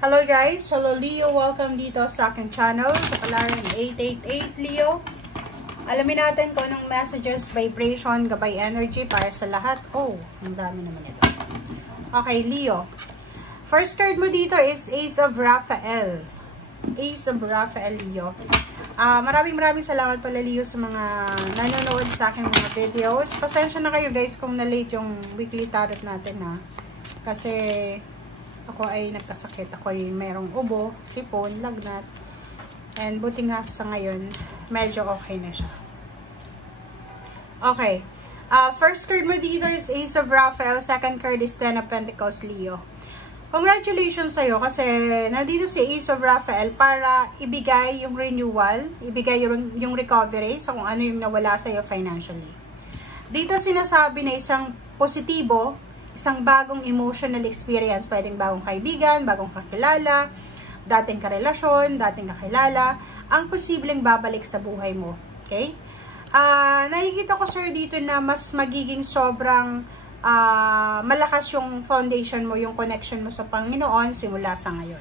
Hello guys, hello Leo, welcome dito sa aking channel, sa Palaran 888 Leo. Alamin natin kung anong messages, vibration, gabay energy para sa lahat. Oh, ang dami naman ito. Okay, Leo. First card mo dito is Ace of Raphael. Ace of Raphael, Leo. Maraming salamat pala Leo sa mga nanonood sa aking mga videos. Pasensya na kayo guys kung na-late yung weekly tarot natin ha. Kasi ako ay nagkasakit. Ako ay merong ubo, sipon, lagnat. And buti nga sa ngayon, medyo okay na siya. Okay. First card mo dito is Ace of Raphael. Second card is Ten of Pentacles, Leo. Congratulations sa'yo kasi nandito si Ace of Raphael para ibigay yung renewal, ibigay yung recovery sa kung ano yung nawala sa'yo financially. Dito sinasabi na isang positibo, isang bagong emotional experience, pwedeng bagong kaibigan, bagong kakilala, dating karelasyon, dating kakilala, ang posibleng babalik sa buhay mo. Okay? Nakikita ko sir dito na mas magiging sobrang malakas yung foundation mo, yung connection mo sa Panginoon simula sa ngayon.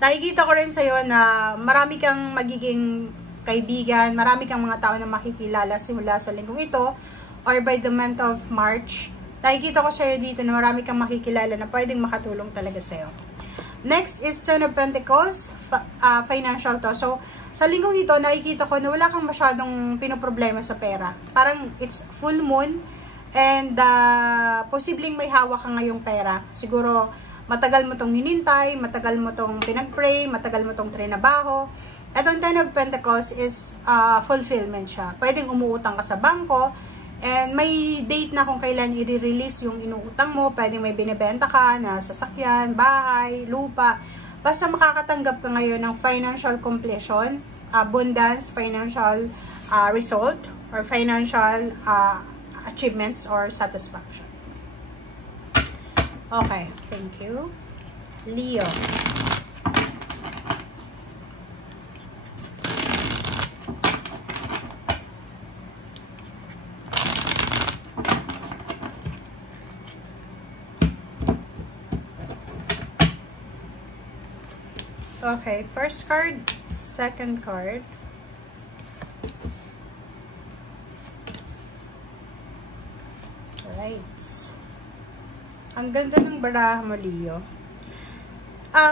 Nakikita ko rin sa'yo na marami kang magiging kaibigan, marami kang mga tao na makikilala simula sa linggong ito, or by the month of March. Nakikita ko sa'yo dito na marami kang makikilala na pwedeng makatulong talaga sa'yo. Next is Ten of Pentacles, financial to. So, sa linggong ito, nakikita ko na wala kang masyadong pinoproblema sa pera. Parang it's full moon, and posibleng may hawak ka ngayong pera. Siguro, matagal mo tong hinintay, matagal mo tong pinag-pray, matagal mo tong trinabaho. Itong Ten of Pentacles is fulfillment siya. Pwedeng umuutang ka sa bangko, and may date na kung kailan i-release yung inuutang mo. Pwedeng may binibenta ka na sasakyan, bahay, lupa. Basta makakatanggap ka ngayon ng financial completion, abundance, financial result, or financial achievements or satisfaction. Okay, thank you. Leo. Okay, first card, second card. Right. Ang ganda ng baraha mo, Leo.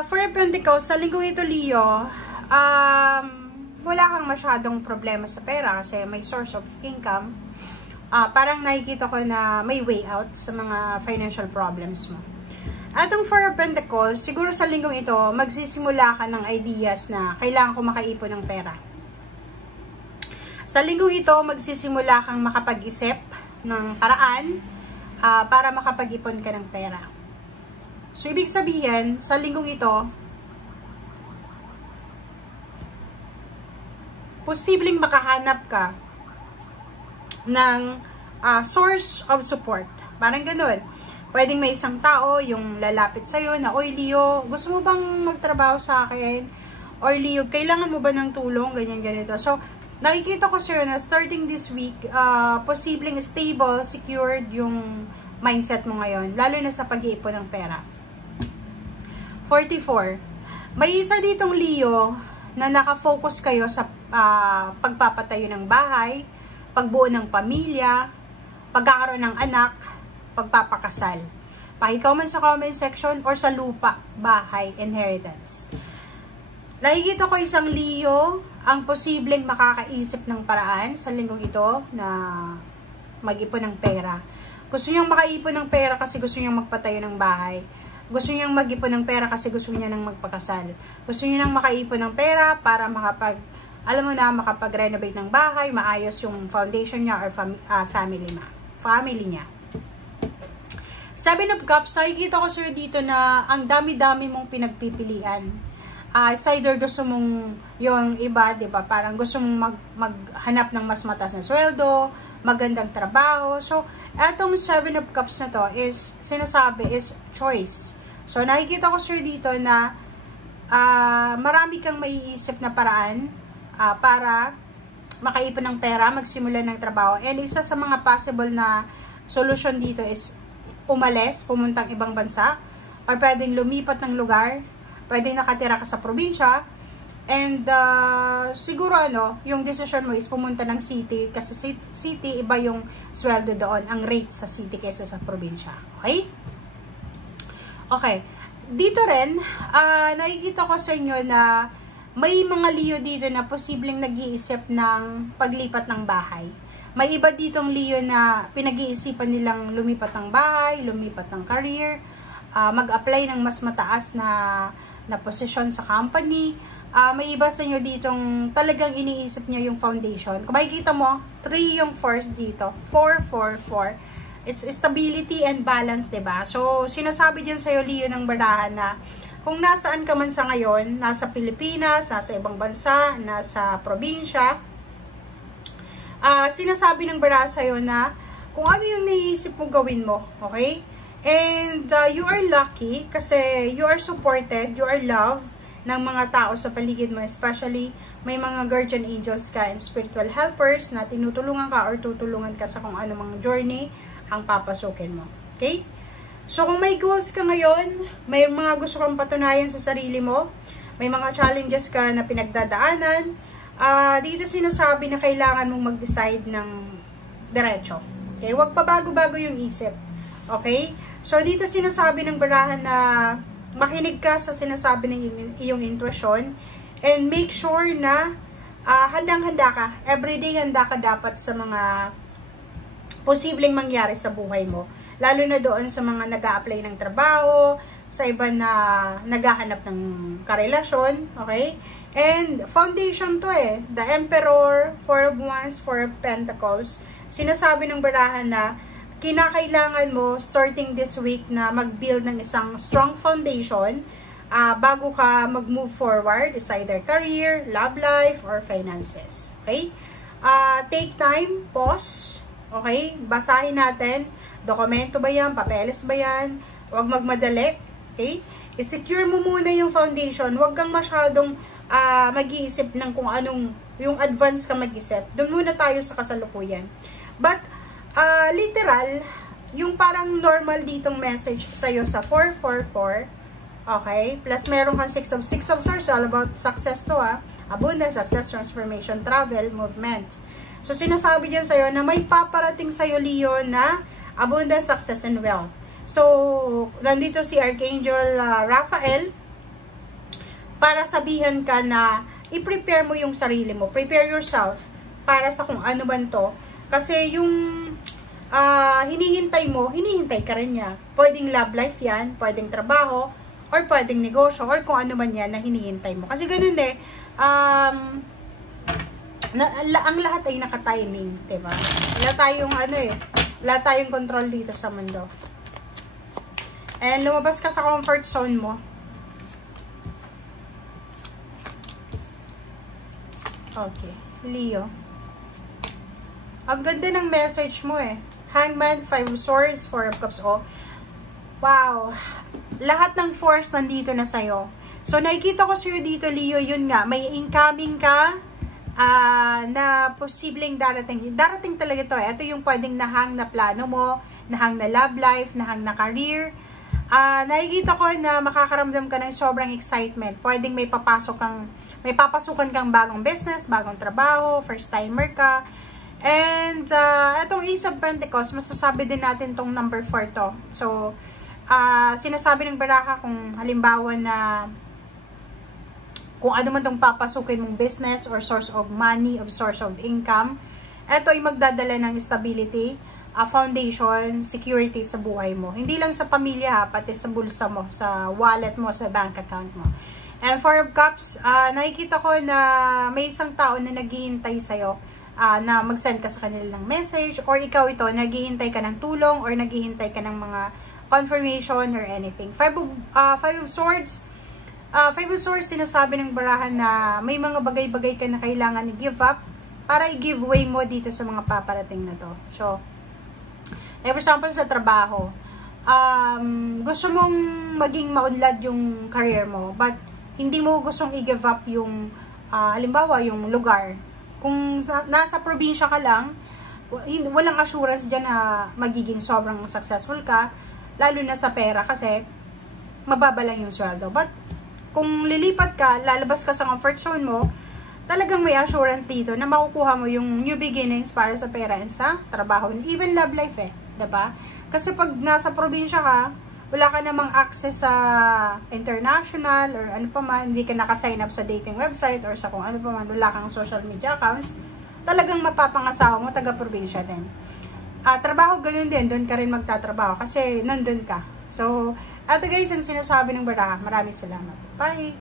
For Pentacles, sa linggong ito, Leo, wala kang masyadong problema sa pera kasi may source of income. Parang nakikita ko na may way out sa mga financial problems mo. Atong Four of Pentacles, siguro sa linggong ito, magsisimula ka ng ideas na kailangan ko makaipon ng pera. Sa linggong ito, magsisimula kang makapag-isip ng paraan para makapag-ipon ka ng pera. So, ibig sabihin, sa linggong ito, posibleng makahanap ka ng source of support. Parang ganun. Pwedeng may isang tao yung lalapit sa'yo na, "Oy Leo, gusto mo bang magtrabaho sa akin?" Or Leo, "Kailangan mo ba ng tulong?" Ganyan, ganito. So, nakikita ko sa'yo na starting this week, posibleng stable, secured yung mindset mo ngayon. Lalo na sa pag-iipon ng pera. 44. May isa ditong Leo na nakafocus kayo sa pagpapatayo ng bahay, pagbuo ng pamilya, pagkakaroon ng anak, pagpapakasal. Pakikaw man sa comment section or sa lupa, bahay, inheritance. Nakikita ko isang Leo ang posibleng makakaisip ng paraan sa linggong ito na mag-ipon ng pera. Gusto niyang makaipon ng pera kasi gusto niyang magpatayo ng bahay. Gusto niyang mag-ipon ng pera kasi gusto niya nang magpakasal. Gusto niya nang makaipon ng pera para makapag-renovate ng bahay, maayos yung foundation niya or family niya. Seven of Cups, nakikita ko sir dito na ang dami-dami mong pinagpipilian. It's either gusto mong yung iba, diba? Parang gusto mong maghanap ng mas mataas na sweldo, magandang trabaho. So, etong Seven of Cups na to is, sinasabi is choice. So, nakikita ko sir dito na marami kang maiisip na paraan para makaipon ng pera, magsimula ng trabaho. And isa sa mga possible na solution dito is umalis, pumuntang ibang bansa, or pwedeng lumipat ng lugar, pwedeng nakatira ka sa probinsya, and siguro yung decision mo is pumunta ng city, kasi city, iba yung sweldo doon, ang rate sa city kaysa sa probinsya. Okay? Okay. Dito rin, nakikita ko sa inyo na may mga Leo dito na posibleng nag-iisip ng paglipat ng bahay. May iba ditong Leo na pinag-iisipan nilang lumipat ng bahay, lumipat ng career, mag-apply ng mas mataas na posisyon sa company. May iba sa inyo ditong talagang iniisip nyo yung foundation. Kung makikita mo, 3 yung force dito. 4, 4, 4. It's stability and balance, diba? So, sinasabi dyan sa'yo, Leo, ng barahan na kung nasaan ka man sa ngayon, nasa Pilipinas, nasa ibang bansa, nasa probinsya, sinasabi ng barahan sa'yo na kung ano yung naiisip mo gawin mo, okay? And you are lucky kasi you are supported, you are loved ng mga tao sa paligid mo, especially may mga guardian angels ka and spiritual helpers na tinutulungan ka or tutulungan ka sa kung ano mang journey ang papasukin mo. Okay? So, kung may goals ka ngayon, may mga gusto kang patunayan sa sarili mo, may mga challenges ka na pinagdadaanan, dito sinasabi na kailangan mong mag-decide ng diretso. Okay? Huwag pa bago-bago yung isip. Okay? So, dito sinasabi ng barahan na makinig ka sa sinasabi ng iyong intuition and make sure na handang-handa ka. Everyday handa ka dapat sa mga posibleng mangyari sa buhay mo. Lalo na doon sa mga nag-a-apply ng trabaho, sa iba na naghahanap ng karelasyon, okay? And foundation to The Emperor, 4 of Wands, 4 of Pentacles. Sinasabi ng barahan na kinakailangan mo starting this week na mag-build ng isang strong foundation bago ka mag-move forward. It's either career, love life, or finances. Okay? Take time, pause. Okay? Basahin natin. Dokumento ba yan? Papeles ba yan? Huwag magmadali. Okay? I-secure mo muna yung foundation. Huwag kang masyadong mag-iisip ng kung anong yung advance ka mag-isip. Doon muna tayo sa kasalukuyan. But, literal, yung parang normal ditong message sa'yo sa 444, okay? Plus, meron kang 6 of Swords, all about success to, abundance, success, transformation, travel, movement. So, sinasabi dyan sa'yo na may paparating sa'yo, Leo, na abundance, success, and wealth. So, nandito si Archangel Raphael para sabihan ka na i-prepare mo yung sarili mo. Prepare yourself para sa kung ano ba to. Kasi yung hinihintay ka rin niya. Pwedeng love life yan, pwedeng trabaho, or pwedeng negosyo, or kung ano man yan na hinihintay mo. Kasi ganun ang lahat ay naka-timing, diba? Wala tayong control dito sa mundo. And lumabas ka sa comfort zone mo. Okay, Leo. Ang ganda ng message mo Hangman, 5 of Swords, 4 of Cups. Wow. Lahat ng force nandito na sa'yo. So, nakikita ko sa'yo dito, Leo, yun nga, may incoming ka na posibleng darating. Darating talaga ito Ito yung pwedeng nahang na plano mo, nahang na love life, nahang na career. Nakikita ko na makakaramdam ka ng sobrang excitement. Pwedeng may papasukan kang bagong business, bagong trabaho, first timer ka. And itong Ace of Pentacles, masasabi din natin tong number 4 to. So, sinasabi ng baraha kung halimbawa na kung ano man itong papasukin mong business or source of money, or source of income, ito ay magdadala ng stability, foundation, security sa buhay mo. Hindi lang sa pamilya pati sa bulsa mo, sa wallet mo, sa bank account mo. And 4 of Cups, nakikita ko na may isang tao na naghihintay sa'yo na mag-send ka sa kanila ng message, or ikaw ito, naghihintay ka ng tulong, or naghihintay ka ng mga confirmation or anything. 5 of Swords, 5 of Swords, sinasabi ng barahan na may mga bagay-bagay ka na kailangan i-give up para i-give way mo dito sa mga paparating na to. So, for example, sa trabaho, gusto mong maging maunlad yung career mo, but hindi mo gustong i-give up yung, halimbawa, yung lugar. Kung nasa probinsya ka lang, walang assurance dyan na magiging sobrang successful ka, lalo na sa pera, kasi mababa lang yung sweldo. But, kung lilipat ka, lalabas ka sa comfort zone mo, talagang may assurance dito na makukuha mo yung new beginnings para sa pera and sa trabaho. Even love life diba? Kasi pag nasa probinsya ka, wala ka namang access sa international or ano pa man, hindi ka naka-sign up sa dating website or sa kung ano pa man, wala kang social media accounts, talagang mapapangasawa mo, taga-probinsya din. Trabaho ganun din, doon ka rin magtatrabaho kasi nandun ka. So, ito guys, ang sinasabi ng Baraka. Maraming salamat. Bye!